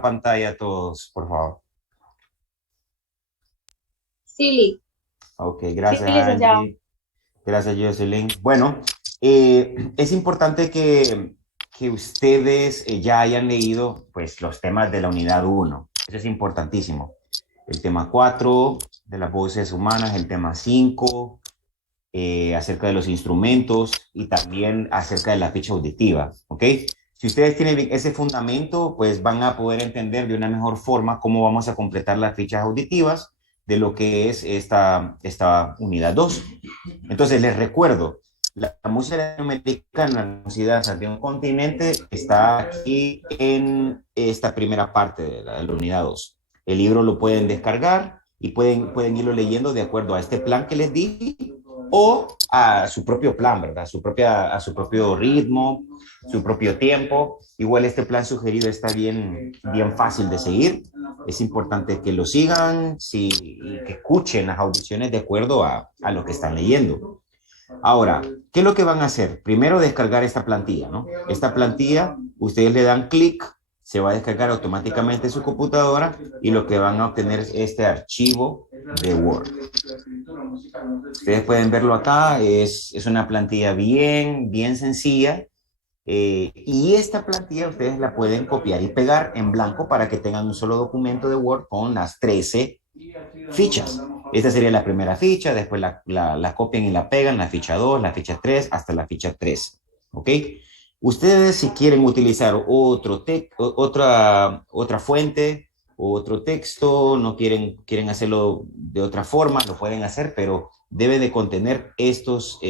pantalla todos, por favor. Sí, Ok, sí, gracias licenciado. Angie, gracias Jocelyn. Bueno, es importante que ustedes ya hayan leído pues, los temas de la unidad uno. Eso es importantísimo. El tema 4 de las voces humanas, el tema 5 acerca de los instrumentos y también acerca de la ficha auditiva, ¿ok? Si ustedes tienen ese fundamento, pues van a poder entender de una mejor forma cómo vamos a completar las fichas auditivas de lo que es esta unidad 2. Entonces, les recuerdo, la música latinoamericana, la música de un continente, está aquí en esta primera parte de la unidad 2. El libro lo pueden descargar y pueden irlo leyendo de acuerdo a este plan que les di o a su propio plan, ¿verdad? A su propio ritmo, su propio tiempo. Igual este plan sugerido está bien fácil de seguir. Es importante que lo sigan y que escuchen las audiciones de acuerdo a lo que están leyendo. Ahora, ¿qué es lo que van a hacer? Primero descargar esta plantilla, ¿no? Esta plantilla, ustedes le dan clic, se va a descargar automáticamente su computadora y lo que van a obtener es este archivo de Word. Ustedes pueden verlo acá, es una plantilla bien sencilla y esta plantilla ustedes la pueden copiar y pegar en blanco para que tengan un solo documento de Word con las 13 fichas. Esta sería la primera ficha, después la copian y la pegan, la ficha 2, la ficha 3, hasta la ficha 3. ¿Ok? Ustedes si quieren utilizar otra fuente, otro texto, no quieren hacerlo de otra forma, lo pueden hacer, pero debe de contener estos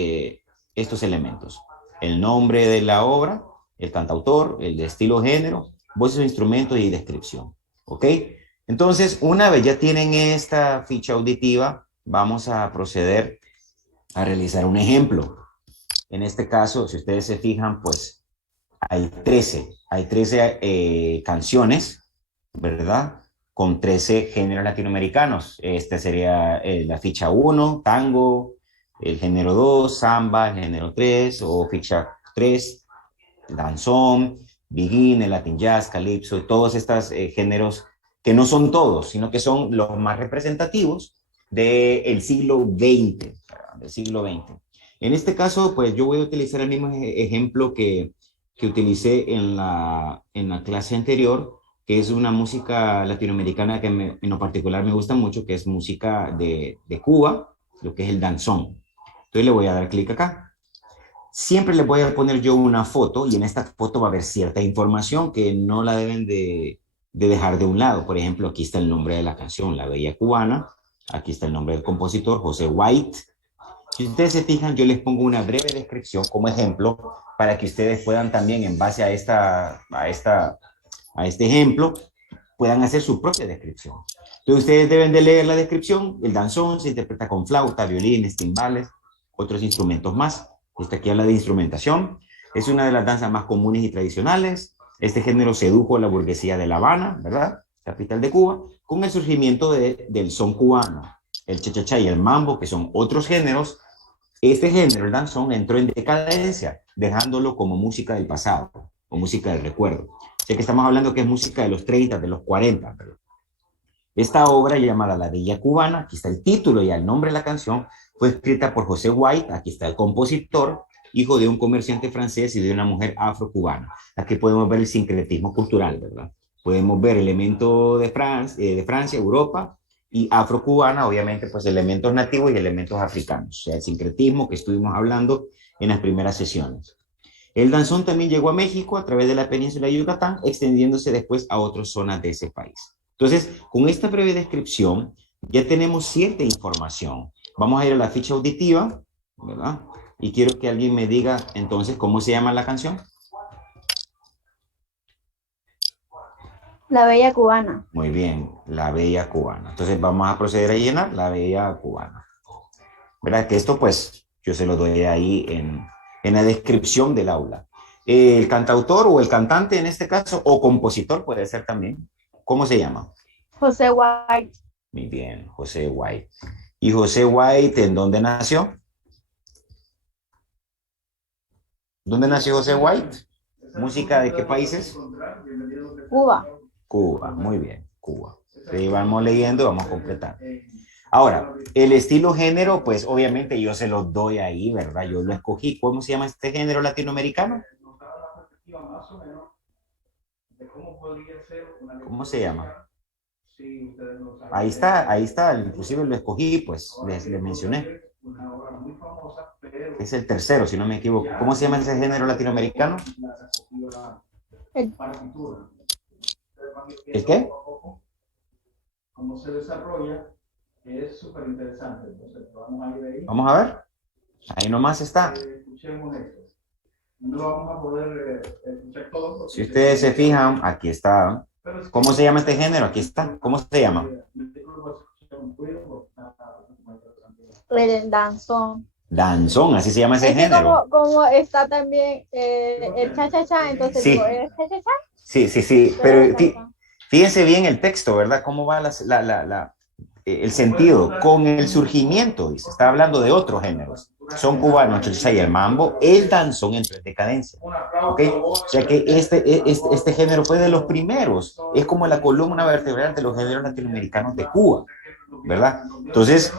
elementos. El nombre de la obra, el cantautor, el de estilo género, voces, instrumentos y descripción. ¿Ok? Entonces, una vez ya tienen esta ficha auditiva, vamos a proceder a realizar un ejemplo. En este caso, si ustedes se fijan, pues hay trece canciones, ¿verdad? Con 13 géneros latinoamericanos. Esta sería la ficha uno, tango, el género 2, samba, el género 3, o ficha 3, danzón, begin, el latin jazz, calypso, y todos estos géneros que no son todos, sino que son los más representativos del siglo XX, del siglo XX. En este caso, pues yo voy a utilizar el mismo ejemplo que utilicé en la clase anterior, que es una música latinoamericana que en lo particular me gusta mucho, que es música de Cuba, lo que es el danzón. Entonces le voy a dar clic acá. Siempre les voy a poner yo una foto y en esta foto va a haber cierta información que no la deben de dejar de un lado. Por ejemplo, aquí está el nombre de la canción, La Bella Cubana. Aquí está el nombre del compositor, José White. Si ustedes se fijan, yo les pongo una breve descripción como ejemplo para que ustedes puedan también, en base a este ejemplo, puedan hacer su propia descripción. Entonces ustedes deben de leer la descripción. El danzón se interpreta con flauta, violines, timbales, otros instrumentos más. Esta aquí habla de instrumentación. Es una de las danzas más comunes y tradicionales. Este género sedujo a la burguesía de La Habana, ¿verdad? Capital de Cuba, con el surgimiento del son cubano, el cha-cha-cha y el mambo, que son otros géneros. Este género, el danzón, entró en decadencia, dejándolo como música del pasado o música del recuerdo. Sé que estamos hablando que es música de los 30, de los 40. Pero esta obra llamada La Bella Cubana, aquí está el título y el nombre de la canción, fue escrita por José White, aquí está el compositor, hijo de un comerciante francés y de una mujer afrocubana. Aquí podemos ver el sincretismo cultural, ¿verdad? Podemos ver elementos de Francia, Europa y afrocubana, obviamente, pues elementos nativos y elementos africanos, o sea, el sincretismo que estuvimos hablando en las primeras sesiones. El danzón también llegó a México a través de la península de Yucatán, extendiéndose después a otras zonas de ese país. Entonces, con esta breve descripción, ya tenemos cierta información. Vamos a ir a la ficha auditiva, ¿verdad? Y quiero que alguien me diga entonces cómo se llama la canción. La Bella Cubana. Muy bien, La Bella Cubana. Entonces vamos a proceder a llenar La Bella Cubana. ¿Verdad? Que esto pues yo se lo doy ahí en la descripción del aula. El cantautor o el cantante en este caso, o compositor puede ser también. ¿Cómo se llama? José White. Muy bien, José White. ¿Y José White en dónde nació? ¿Dónde nació José White? ¿Música de qué países? Cuba. Cuba, muy bien, Cuba. Sí, vamos leyendo, vamos a completar. Ahora, el estilo género, pues obviamente yo se lo doy ahí, ¿verdad? Yo lo escogí. ¿Cómo se llama este género latinoamericano? ¿Cómo se llama? Ahí está, inclusive lo escogí, pues les mencioné. Es el tercero, si no me equivoco. ¿Cómo se llama ese género latinoamericano? El- ¿El qué? Cómo se desarrolla es súper interesante. Entonces, vamos a ir ahí. Vamos a ver. Ahí nomás está. Escuchemos esto. No lo vamos a poder escuchar todo. Si ustedes se fijan, aquí está. ¿Cómo se llama este género? Aquí está. ¿Cómo se llama? El danzón. Danzón, así se llama ese Es que género. como está también el cha-cha-cha, entonces Sí. digo, ¿el cha-cha-cha? Sí, Pero pero el danzón. fíjense bien el texto, ¿verdad? ¿Cómo va el sentido? Con el surgimiento, dice, está hablando de otros géneros. Son cubanos, cha-cha-cha y el mambo, el danzón entró en decadencia. ¿Ok? O sea que este género fue de los primeros. Es como la columna vertebral de los géneros latinoamericanos de Cuba, ¿verdad? Entonces,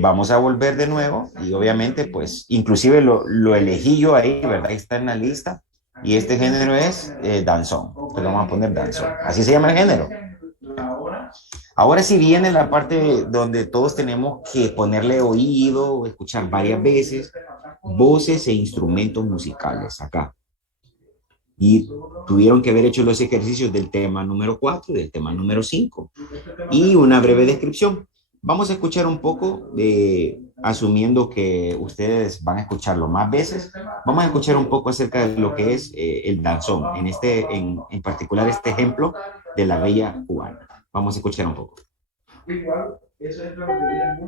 vamos a volver de nuevo y obviamente, pues, inclusive lo elegí yo ahí, ¿verdad? Ahí está en la lista. Y este género es danzón. Entonces vamos a poner danzón. Así se llama el género. Ahora sí viene la parte donde todos tenemos que ponerle oído, escuchar varias veces, voces e instrumentos musicales acá. Y tuvieron que haber hecho los ejercicios del tema número 4 y del tema número 5. Y una breve descripción. Vamos a escuchar un poco, asumiendo que ustedes van a escucharlo más veces, vamos a escuchar un poco acerca de lo que es el danzón, en particular este ejemplo de la bella cubana. Vamos a escuchar un poco. Igual, eso es lo que diría.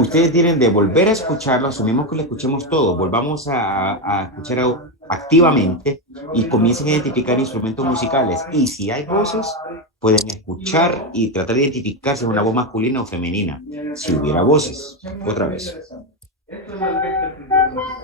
Ustedes tienen de volver a escucharlo, asumimos que lo escuchemos todo, volvamos a escuchar activamente y comiencen a identificar instrumentos musicales. Y si hay voces, pueden escuchar y tratar de identificar si es una voz masculina o femenina, si hubiera voces. Otra vez. Esto es el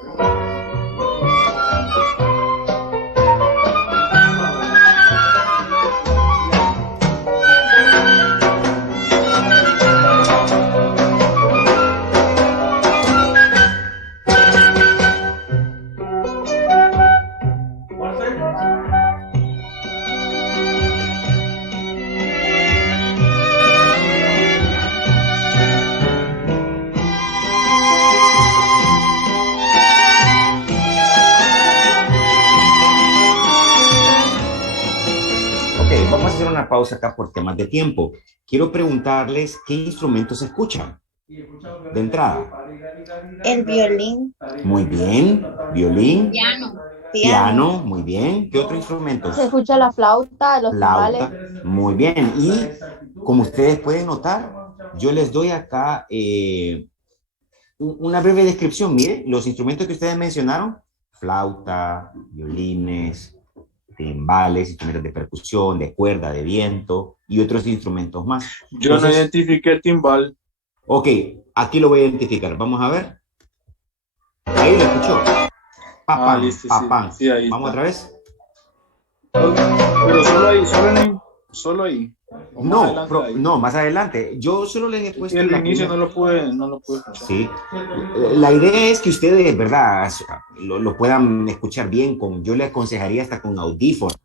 Vamos a hacer una pausa acá por temas de tiempo. Quiero preguntarles qué instrumentos escuchan de entrada. El violín. Muy bien. Violín. Piano. Piano. Muy bien. ¿Qué otro instrumento? Se escucha la flauta, los Flauta. timbales. Muy bien. Y como ustedes pueden notar, yo les doy acá una breve descripción. Miren, los instrumentos que ustedes mencionaron, flauta, violines, timbales, instrumentos de percusión, de cuerda, de viento y otros instrumentos más. Yo no identifiqué el timbal. Ok, aquí lo voy a identificar. Vamos a ver. Ahí lo escuchó. Papán, Listo, papán. Sí, ahí Vamos está. otra vez. Pero solo ahí. No, más adelante. Yo solo les he puesto el la inicio primera. no lo pude escuchar. Sí. La idea es que ustedes, ¿verdad? Lo puedan escuchar bien. Yo les aconsejaría hasta con audífonos,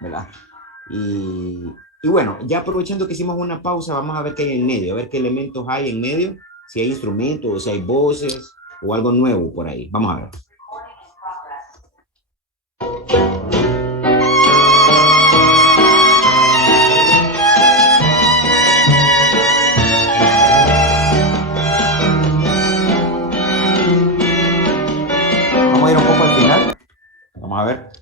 ¿verdad? Y bueno, ya aprovechando que hicimos una pausa, vamos a ver qué hay en medio, a ver qué elementos hay en medio, si hay instrumentos, si hay voces o algo nuevo por ahí. Vamos a ver. Vamos a ir un poco al final. Vamos a ver.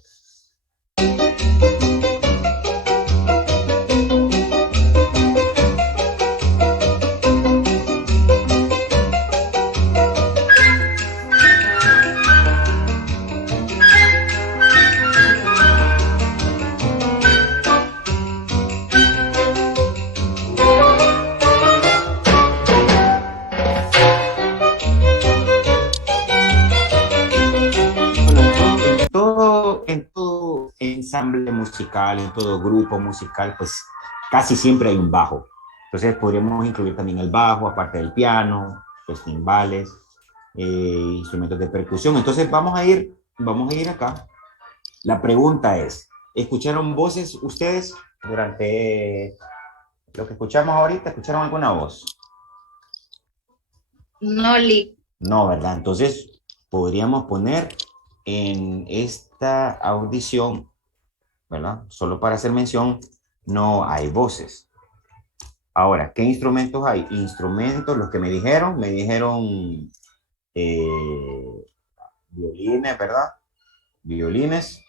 En todo ensamble musical, en todo grupo musical, pues casi siempre hay un bajo. Entonces podríamos incluir también el bajo, aparte del piano, los timbales, instrumentos de percusión. Entonces vamos a ir acá. La pregunta es, ¿escucharon voces ustedes durante lo que escuchamos ahorita? ¿Escucharon alguna voz? No, Lick. No, ¿verdad? Entonces podríamos poner en esta audición, ¿verdad? Solo para hacer mención, no hay voces. Ahora, ¿qué instrumentos hay? Instrumentos, los que me dijeron violines, ¿verdad? Violines.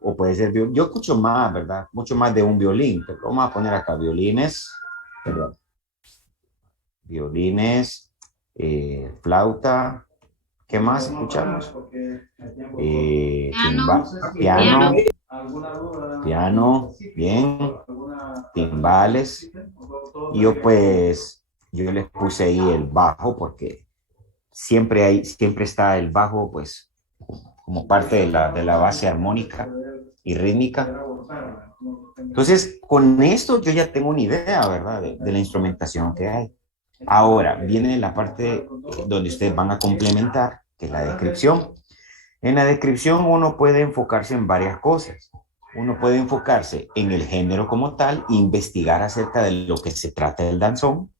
O puede ser, yo escucho más, ¿verdad? Mucho más de un violín, pero vamos a poner acá violines, perdón. Violines, flauta, ¿qué más escuchamos? Piano, piano, bien, timbales. Y yo les puse ahí el bajo porque siempre está el bajo, pues, como parte de la base armónica y rítmica. Entonces, con esto yo ya tengo una idea, ¿verdad? De la instrumentación que hay. Ahora viene la parte donde ustedes van a complementar, que es la descripción. En la descripción uno puede enfocarse en varias cosas. Uno puede enfocarse en el género como tal, investigar acerca de lo que se trata del danzón,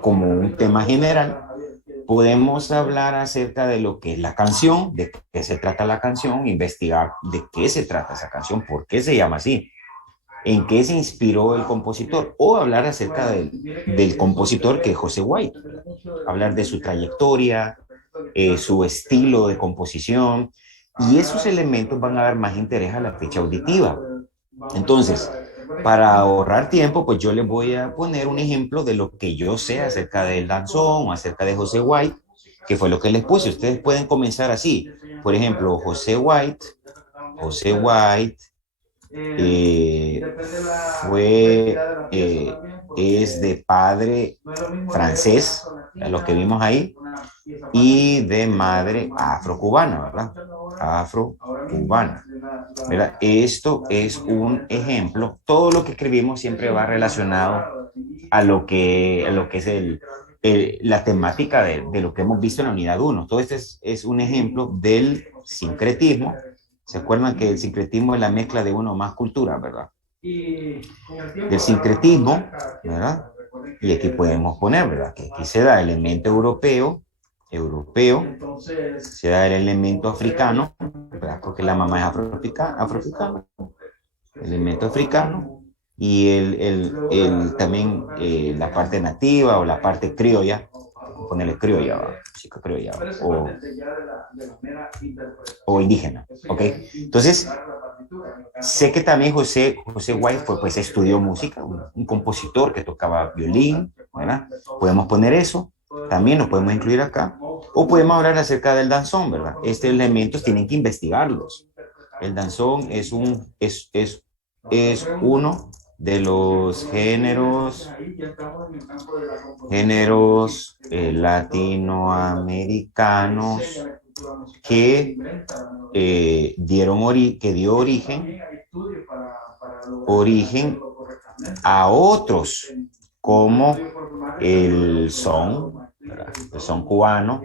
como un tema general. Podemos hablar acerca de lo que es la canción, de qué se trata la canción, investigar de qué se trata esa canción, por qué se llama así, en qué se inspiró el compositor, o hablar acerca del compositor que es José White, hablar de su trayectoria, su estilo de composición, y esos elementos van a dar más interés a la ficha auditiva. Entonces, para ahorrar tiempo, pues yo les voy a poner un ejemplo de lo que yo sé acerca del danzón, acerca de José White, que fue lo que les puse. Ustedes pueden comenzar así. Por ejemplo, José White es de padre francés, los que vimos ahí, y de madre afrocubana, ¿verdad? Afrocubana, ¿verdad? Esto es un ejemplo. Todo lo que escribimos siempre va relacionado a lo que es la temática de lo que hemos visto en la unidad 1. Todo esto es un ejemplo del sincretismo. ¿Se acuerdan que el sincretismo es la mezcla de una o más culturas, verdad? Del sincretismo, ¿verdad? Y aquí podemos poner, ¿verdad? Que aquí se da el elemento europeo, se da el elemento africano, ¿verdad? Porque la mamá es afroafricana, elemento africano, y también la parte nativa o la parte criolla, ponerle criolla, chica criolla, o indígena, ¿ok? Entonces, sé que también José White pues estudió música, un compositor que tocaba violín, ¿verdad? Podemos poner eso, también lo podemos incluir acá, o podemos hablar acerca del danzón, ¿verdad? Estos elementos tienen que investigarlos. El danzón es uno de los géneros latinoamericanos que dio origen a otros, como el son, ¿verdad? El son cubano,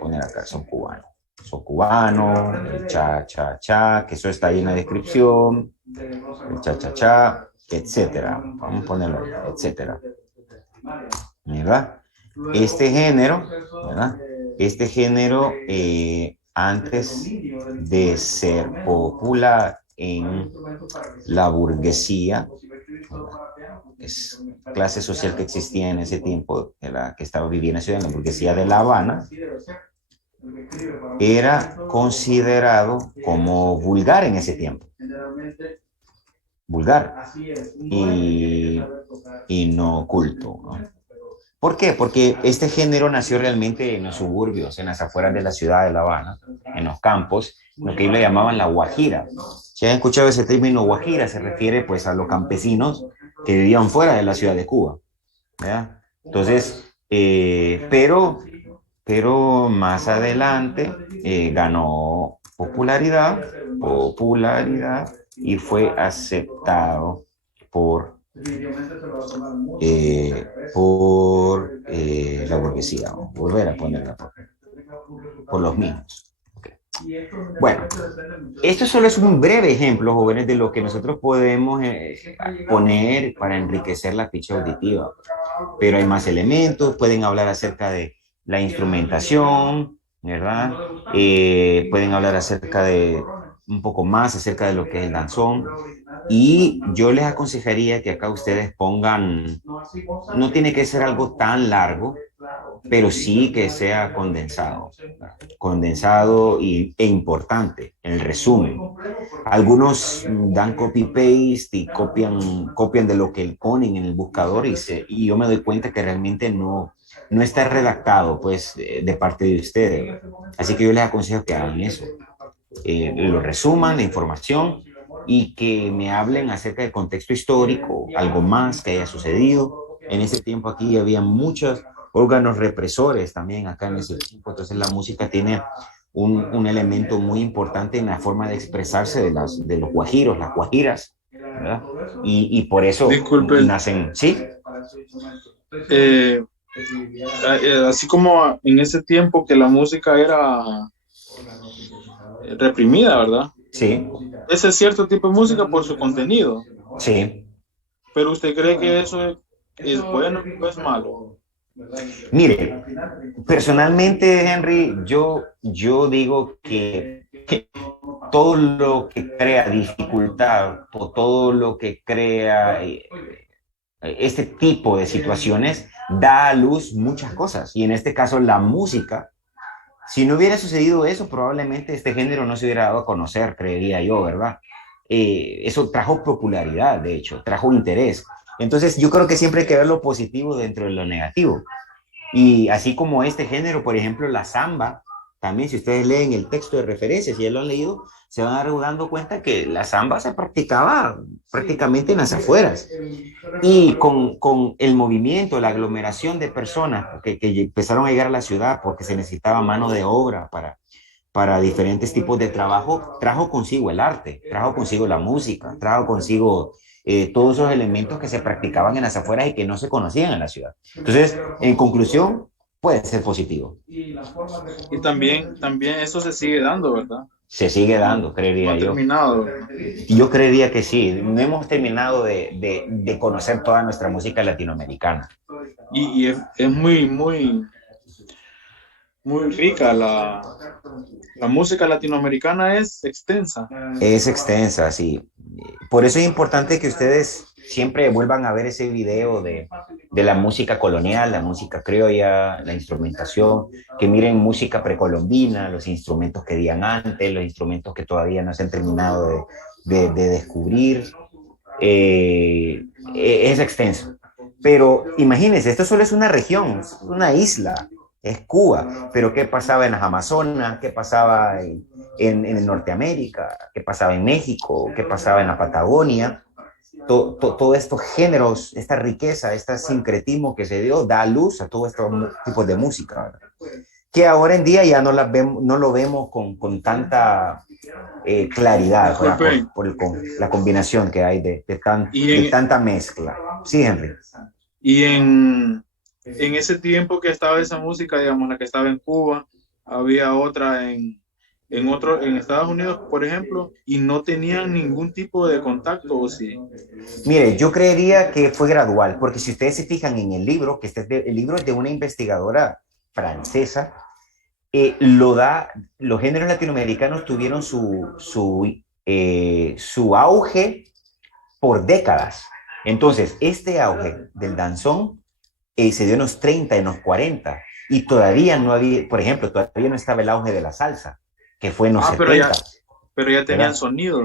poner acá el son cubano, son cubano, el cha-cha-cha, que eso está ahí en la descripción, el cha-cha-cha, etcétera. Vamos a ponerlo ahí, etcétera. ¿Verdad? Este género, ¿verdad? Este género, antes de ser popular en la burguesía, es clase social que existía en ese tiempo, que estaba viviendo en la burguesía de La Habana, era considerado como vulgar en ese tiempo. Vulgar y no culto, ¿no? ¿Por qué? Porque este género nació realmente en los suburbios, en las afueras de la ciudad de La Habana, en los campos, lo que ellos le llamaban la guajira. Si han escuchado ese término guajira, se refiere pues a los campesinos que vivían fuera de la ciudad de Cuba, ¿verdad? Entonces, pero más adelante ganó popularidad y fue aceptado por la burguesía. Vamos a volver a ponerla por los mismos. Okay. Bueno, esto solo es un breve ejemplo, jóvenes, de lo que nosotros podemos poner para enriquecer la ficha auditiva. Pero hay más elementos, pueden hablar acerca de la instrumentación, ¿verdad? Pueden hablar acerca de un poco más acerca de lo que es el danzón. Y yo les aconsejaría que acá ustedes pongan, no tiene que ser algo tan largo, pero sí que sea condensado e importante, el resumen. Algunos dan copy-paste y copian de lo que ponen en el buscador y yo me doy cuenta que realmente no está redactado pues de parte de ustedes. Así que yo les aconsejo que hagan eso. Lo resuman, la información, y que me hablen acerca del contexto histórico, algo más que haya sucedido. En ese tiempo aquí había muchos órganos represores también acá en ese tiempo, entonces la música tiene un elemento muy importante en la forma de expresarse de los guajiros, las guajiras, ¿verdad? Y por eso Disculpe, nacen, ¿sí? Así como en ese tiempo que la música era reprimida, ¿verdad? Sí, Ese es cierto tipo de música por su contenido. sí. Pero ¿usted cree que eso es bueno o es malo? Mire, personalmente, Henry, yo digo que todo lo que crea dificultad o todo lo que crea este tipo de situaciones da a luz muchas cosas. Y en este caso, la música, si no hubiera sucedido eso, probablemente este género no se hubiera dado a conocer, creería yo, ¿verdad? Eso trajo popularidad, de hecho, trajo interés. Entonces, yo creo que siempre hay que ver lo positivo dentro de lo negativo. Y así como este género, por ejemplo, la samba, también si ustedes leen el texto de referencia, si ya lo han leído, se van a dando cuenta que la samba se practicaba prácticamente en las afueras. Y con el movimiento, la aglomeración de personas que empezaron a llegar a la ciudad porque se necesitaba mano de obra para diferentes tipos de trabajo, trajo consigo el arte, trajo consigo la música, trajo consigo todos esos elementos que se practicaban en las afueras y que no se conocían en la ciudad. Entonces, en conclusión, puede ser positivo. Y también eso se sigue dando, ¿verdad? Se sigue dando, No creería ha yo. terminado. Yo creería que sí. No hemos terminado de conocer toda nuestra música latinoamericana. Y es muy rica. La música latinoamericana es extensa. Es extensa, sí. Por eso es importante que ustedes siempre vuelvan a ver ese video de la música colonial, la música criolla, la instrumentación, que miren música precolombina, los instrumentos que habían antes, los instrumentos que todavía no se han terminado de descubrir. Es extenso. Pero imagínense, esto solo es una región, es una isla, es Cuba, pero ¿qué pasaba en las Amazonas? ¿Qué pasaba en Norteamérica? ¿Qué pasaba en México? ¿Qué pasaba en la Patagonia? Todos estos géneros, esta riqueza, este sincretismo que se dio, da luz a todos estos tipos de música, ¿verdad? Que ahora en día ya no lo vemos con tanta claridad, ¿verdad? Por la combinación que hay de tanta mezcla. Sí, Henry. Y en ese tiempo que estaba esa música, digamos, la que estaba en Cuba, había otra en en Estados Unidos, por ejemplo, y no tenían ningún tipo de contacto, o sí. Mire, yo creería que fue gradual, porque si ustedes se fijan en el libro, el libro es de una investigadora francesa, los géneros latinoamericanos tuvieron su auge por décadas. Entonces, este auge del danzón se dio en los 30, en los 40, y todavía no había, por ejemplo, todavía no estaba el auge de la salsa, que fue en los 70. Pero ya tenían ¿Verdad? sonido.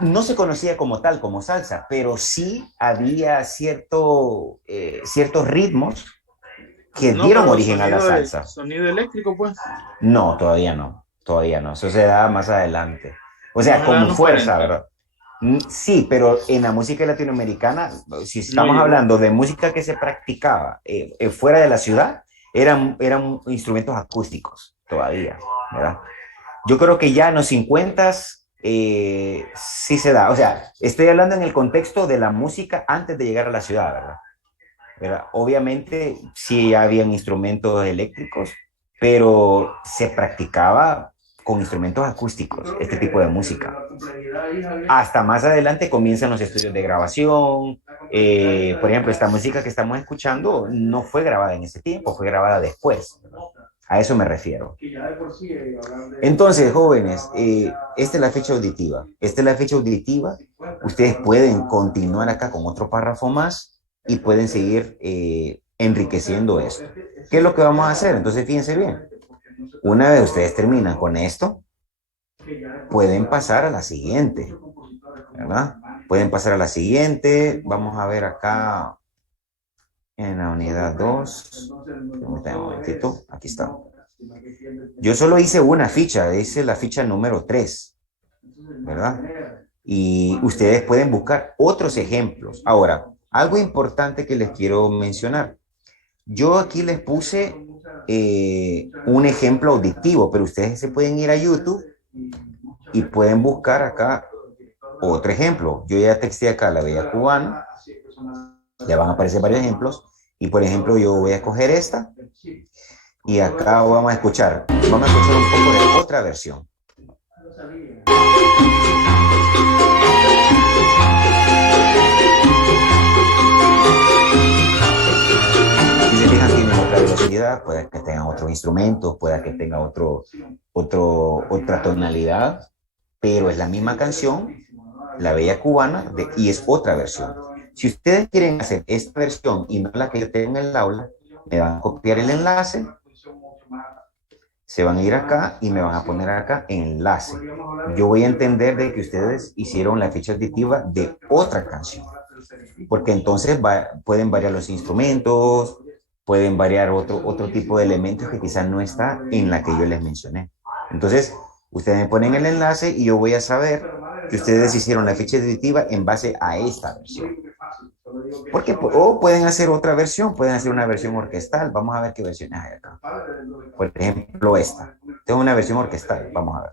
No se conocía como tal, como salsa, pero sí había ciertos ritmos que No, dieron pero origen a la salsa. sonido eléctrico, pues. No, todavía no. Eso se da más adelante. O sea, Más allá de con los fuerza, 40. ¿verdad? Sí, pero en la música latinoamericana, si No estamos llegó. hablando de música que se practicaba fuera de la ciudad, eran instrumentos acústicos todavía, ¿verdad? Yo creo que ya en los 50 sí se da. O sea, estoy hablando en el contexto de la música antes de llegar a la ciudad, ¿verdad? Obviamente sí habían instrumentos eléctricos, pero se practicaba con instrumentos acústicos, este tipo de música. Hasta más adelante comienzan los estudios de grabación. Por ejemplo, esta música que estamos escuchando no fue grabada en ese tiempo, fue grabada después. A eso me refiero. Entonces, jóvenes, esta es la ficha auditiva. Esta es la ficha auditiva. Ustedes pueden continuar acá con otro párrafo más y pueden seguir enriqueciendo esto. ¿Qué es lo que vamos a hacer? Entonces, fíjense bien. Una vez ustedes terminan con esto, pueden pasar a la siguiente, ¿verdad? Pueden pasar a la siguiente. Vamos a ver acá en la unidad 2. Permítanme un momentito. Aquí está. Yo solo hice una ficha, hice la ficha número 3, ¿verdad? Y ustedes pueden buscar otros ejemplos. Ahora, algo importante que les quiero mencionar. Yo aquí les puse un ejemplo auditivo, pero ustedes se pueden ir a YouTube y pueden buscar acá otro ejemplo. Yo ya texté acá la Bella Cubana, ya van a aparecer varios ejemplos, y por ejemplo yo voy a coger esta, y acá vamos a escuchar un poco de otra versión. Si se fijan, tienen otra velocidad, puede que tengan otros instrumentos, puede que tenga otra tonalidad, pero es la misma canción, La Bella Cubana, y es otra versión. Si ustedes quieren hacer esta versión y no la que yo tengo en el aula, me van a copiar el enlace, se van a ir acá y me van a poner acá enlace. Yo voy a entender de que ustedes hicieron la ficha auditiva de otra canción, porque entonces pueden variar los instrumentos, pueden variar otro tipo de elementos que quizás no está en la que yo les mencioné. Entonces, ustedes me ponen el enlace y yo voy a saber que ustedes hicieron la ficha auditiva en base a esta versión. Porque, o pueden hacer otra versión, pueden hacer una versión orquestal. Vamos a ver qué versiones hay acá. Por ejemplo, esta. Tengo una versión orquestal. Vamos a ver.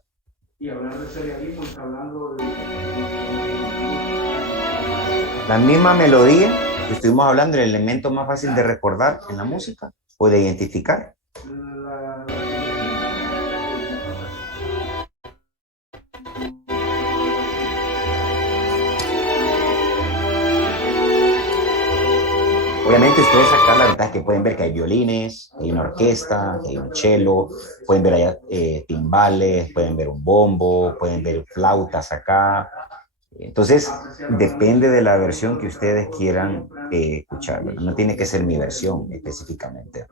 La misma melodía que estuvimos hablando, el elemento más fácil de recordar en la música o de identificar. Obviamente ustedes acá la verdad es que pueden ver que hay violines, hay una orquesta, que hay un cello, pueden ver allá timbales, pueden ver un bombo, pueden ver flautas acá. Entonces, depende de la versión que ustedes quieran escuchar, ¿verdad? No tiene que ser mi versión específicamente.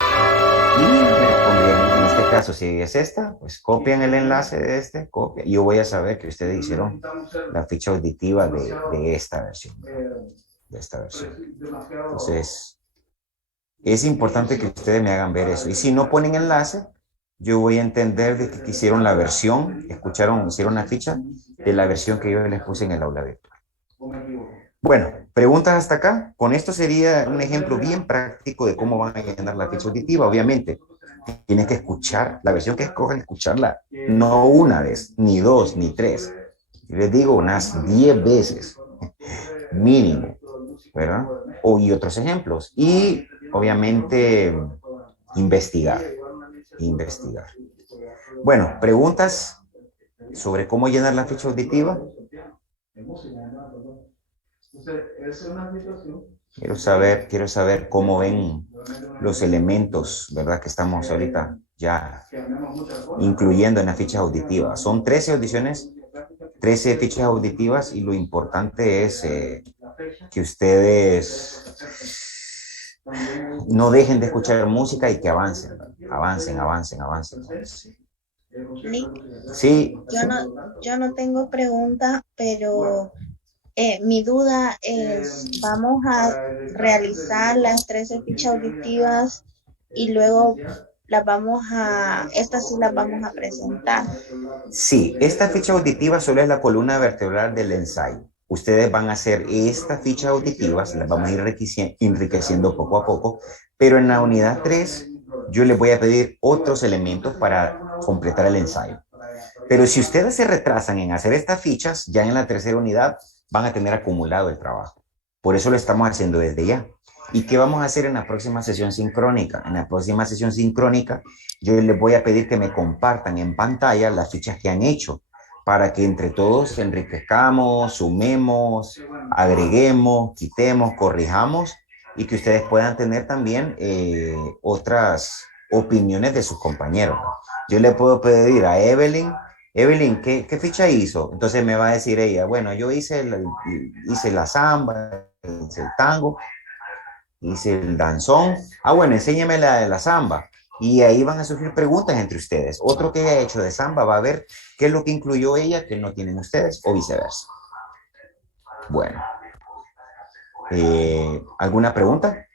Y me pondrían, en este caso, si es esta, pues copian el enlace de este, copia. Yo voy a saber que ustedes hicieron la ficha auditiva de esta versión, ¿verdad? De esta versión. Entonces, es importante que ustedes me hagan ver eso. Y si no ponen enlace, yo voy a entender de que hicieron la versión, hicieron la ficha de la versión que yo les puse en el aula virtual. Bueno, preguntas hasta acá. Con esto sería un ejemplo bien práctico de cómo van a llenar la ficha auditiva. Obviamente, tienen que escuchar, la versión que escojan, escucharla no una vez, ni dos, ni tres. Les digo unas 10 veces, mínimo, ¿verdad? Y otros ejemplos. Y obviamente investigar. investigar. Bueno, preguntas sobre cómo llenar la ficha auditiva. Quiero saber cómo ven los elementos, ¿verdad? Que estamos ahorita ya incluyendo en las fichas auditivas. Son 13 audiciones, 13 fichas auditivas y lo importante es que ustedes no dejen de escuchar música y que avancen, avancen. Lick, Sí, yo no tengo pregunta, pero mi duda es, ¿vamos a realizar las 13 fichas auditivas y luego estas sí las vamos a presentar? sí, esta ficha auditiva solo es la columna vertebral del ensayo. Ustedes van a hacer estas fichas auditivas, las vamos a ir enriqueciendo poco a poco, pero en la unidad 3 yo les voy a pedir otros elementos para completar el ensayo. Pero si ustedes se retrasan en hacer estas fichas, ya en la tercera unidad van a tener acumulado el trabajo. Por eso lo estamos haciendo desde ya. ¿Y qué vamos a hacer en la próxima sesión sincrónica? En la próxima sesión sincrónica yo les voy a pedir que me compartan en pantalla las fichas que han hecho para que entre todos enriquezcamos, sumemos, agreguemos, quitemos, corrijamos y que ustedes puedan tener también otras opiniones de sus compañeros. Yo le puedo pedir a Evelyn, ¿qué ficha hizo? Entonces me va a decir ella, bueno, yo hice la samba, hice el tango, hice el danzón. Ah, bueno, enséñeme la de la samba. Y ahí van a surgir preguntas entre ustedes. Otro que haya hecho de samba va a ver qué es lo que incluyó ella que no tienen ustedes o viceversa. Bueno. ¿Alguna pregunta?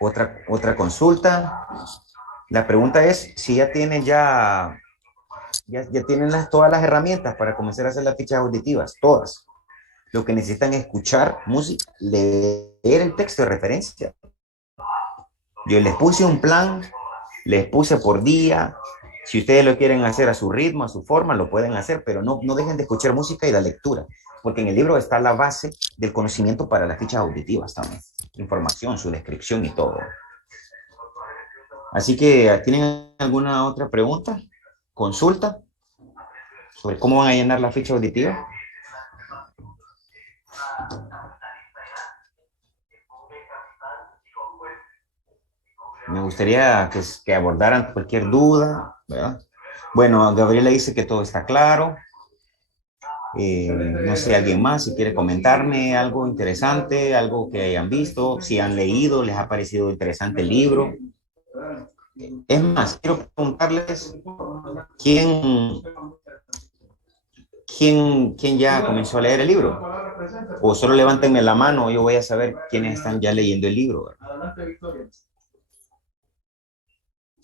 ¿Otra consulta? La pregunta es si ya tienen todas las herramientas para comenzar a hacer las fichas auditivas, todas. Lo que necesitan es escuchar música, leer el texto de referencia. Yo les puse un plan, les puse por día. Si ustedes lo quieren hacer a su ritmo, a su forma, lo pueden hacer, pero no dejen de escuchar música y la lectura, porque en el libro está la base del conocimiento para las fichas auditivas también. Información, su descripción y todo. Así que, ¿tienen alguna otra pregunta? ¿Consulta? ¿Sobre cómo van a llenar la ficha auditiva? Me gustaría que abordaran cualquier duda, ¿verdad? Bueno, Gabriela dice que todo está claro. No sé, alguien más, si quiere comentarme algo interesante, algo que hayan visto, si han leído, les ha parecido interesante el libro. Es más, quiero preguntarles quién ya comenzó a leer el libro. O solo levántenme la mano, yo voy a saber quiénes están ya leyendo el libro, ¿verdad?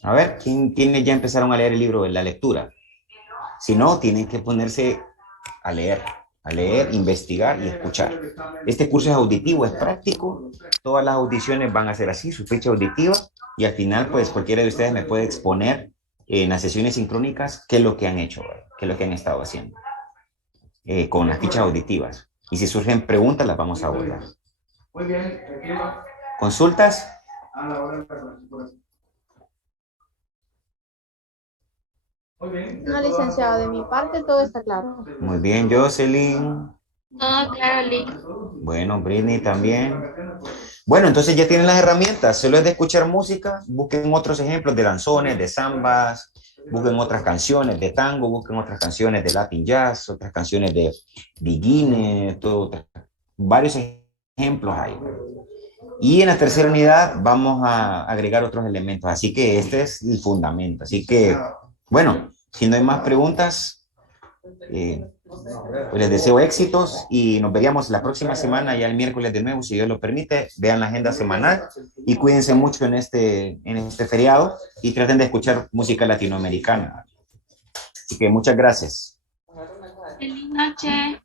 A ver, ¿quiénes ya empezaron a leer el libro de la lectura? Si no, tienen que ponerse a leer, investigar y escuchar. Este curso es auditivo, es práctico. Todas las audiciones van a ser así, su ficha auditiva. Y al final, pues cualquiera de ustedes me puede exponer en las sesiones sincrónicas qué es lo que han hecho, qué es lo que han estado haciendo con las fichas auditivas. Y si surgen preguntas, las vamos a abordar. Muy bien. ¿Consultas? No, licenciado, de mi parte todo está claro. Muy bien, Jocelyn. Todo claro, Lick. Bueno, Britney también. Bueno, entonces ya tienen las herramientas. Solo es de escuchar música. Busquen otros ejemplos de danzones, de zambas. Busquen otras canciones de tango. Busquen otras canciones de Latin Jazz. Otras canciones de beginner. Varios ejemplos hay. Y en la tercera unidad vamos a agregar otros elementos. Así que este es el fundamento. Así que, bueno, si no hay más preguntas, pues les deseo éxitos y nos veríamos la próxima semana, ya el miércoles de nuevo, si Dios lo permite. Vean la agenda semanal y cuídense mucho en este feriado y traten de escuchar música latinoamericana. Así que muchas gracias. Feliz noche.